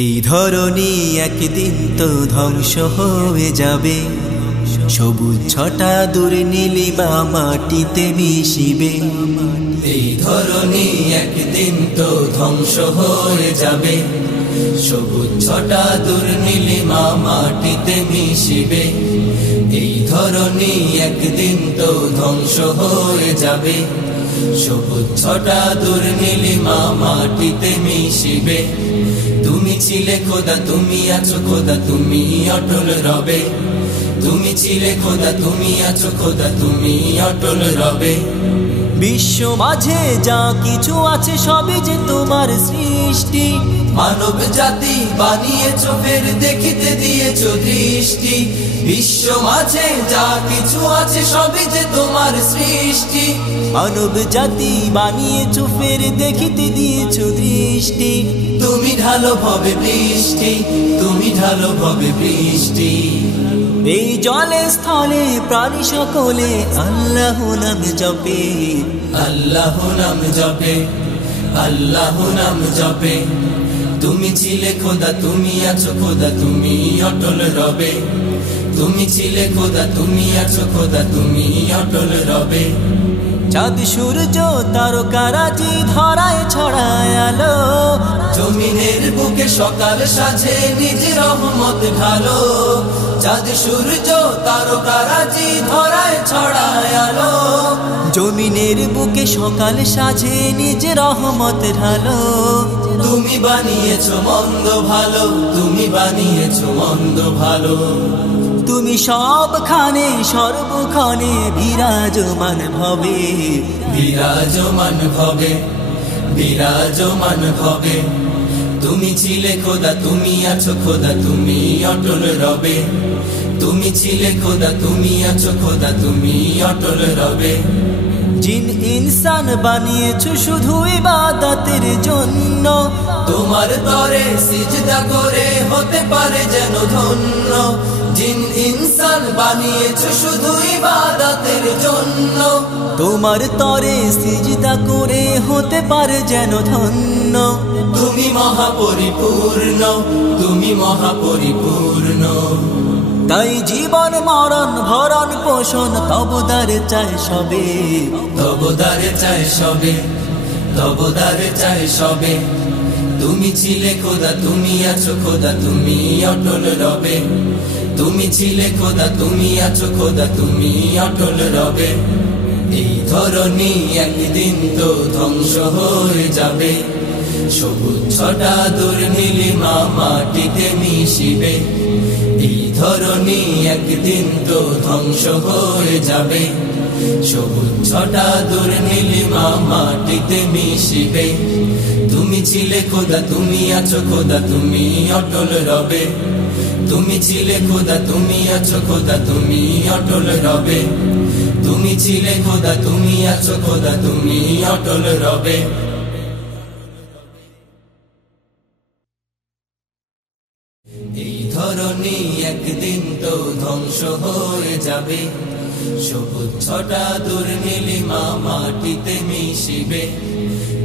এই ধরনী একদিন তো ধ্বংস হয়ে যাবে, সবুজ ছটা দূর নীলিমা মাটিতে মিশিবে। এই ধরনী একদিন তো ধ্বংস হয়ে যাবে, সবুজ ছটা দূর নীলিমা মাটিতে মিশিবে। এই ধরনী একদিন তো ধ্বংস হয়ে যাবে, সবুজ ছটা দূর নীলিমা মাটিতে মিশিবে। তুমি ছিলে খোদা, তুমি আছো খোদা, তুমি অটল রবে। তুমি ছিলে খোদা, তুমি আছো খোদা, তুমি অটল রবে। বিশ্ব মাঝে যা কিছু আছে সবই যে তোমার সৃষ্টি। মানব জাতি বানিয়েছো, ফের দেখিতে দিয়েছো দৃষ্টি। বিশ্ব মাঝে যা কিছু আছে সবই যে তোমার সৃষ্টি। মানব জাতি বানিয়েছো, ফের দেখিতে দিয়েছো দৃষ্টি। তুমি ঢালো ভবে বৃষ্টি, তুমি ঢালো ভবে বৃষ্টি। এই জলে স্থলে প্রাণী সকলে আল্লাহ নাম জপে, আল্লাহ নাম জপে, আল্লাহ নাম জপে। তুমি ছিলে খোদা, তুমি আছো খোদা, তুমি অটল রবে। তুমি ছিলে খোদা, তুমি আছো খোদা, তুমি অটল রবে। চাঁদ সূর্য তারকারাজি ধরায় ছড়ায় আলো, জমিনের বুকে সকাল সাজে নিজ রহমত ঢালো। চাঁদ সূর্য তারকারাজি ধরায় ছড়ায় আলো, জমিনের বুকে সকাল সাজে নিজ রহমত ঢালো। তুমি বানিয়েছো মন্দ ভালো, তুমি বানিয়েছো মন্দ ভালো। তুমি সবখানে সর্বক্ষণে বিরাজমান ভবে, বিরাজমান ভবে, বিরাজমান ভবে। তুমি ছিলে খোদা, তুমি আছো খোদা, তুমি অটল রবে। তুমি ছিলে খোদা, তুমি আছো খোদা, তুমি অটল রবে। জিন ইনসান বানিয়েছো শুধু ইবাদতের জন্য, তোমার তরে সিজদা করে হতে পারে যেন ধন্য। জিন ইনসান বানিয়েছো শুধু ইবাদতের জন্য, তোমার তরে সিজদা করে হতে পারে যেন ধন্য। তুমি মহাপরিপূর্ণ, তুমি মহাপরিপূর্ণ। তাই জীবন মরণ ভরণ পোষণ তবদারে চায় সবে, তবদারে চায় সবে, তবদারে চায় সবে। তুমি ছিলে খোদা, তুমি আছো খোদা, তুমি অটল রবে। তুমি ছিলে খোদা, তুমি আছো খোদা, তুমি অটল রবে। এই ধরনী একদিন তো ধ্বংস হয়ে যাবে, সবুজ ছটা দূর নীলিমা মাটিতে মিশিবে। এই ধরনী একদিন তো ধ্বংস হয়ে যাবে, সবুজ ছটা দূর নীলিমা মাটিতে মিশিবে। তুমি ছিলে খোদা, তুমি আছো খোদা, তুমি অটল রবে। তুমি ছিলে খোদা, তুমি আছো খোদা, তুমি অটল রবে। তুমি ছিলে খোদা, তুমি আছো খোদা, তুমি অটল রবে। এই ধরনী একদিন তো ধ্বংস হয়ে যাবে, সবুজ ছটা দূর নীলিমা মাটিতে মিশিবে।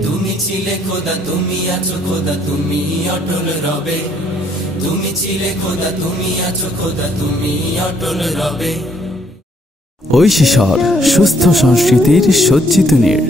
তুমি ছিলে খোদা, তুমি আছো খোদা, তুমি অটল রবে। তুমি ছিলে খোদা, তুমি আছো খোদা, তুমি অটল রবে। ঐশী স্বর সুস্থ সংস্কৃতির সজ্জিত নীড়।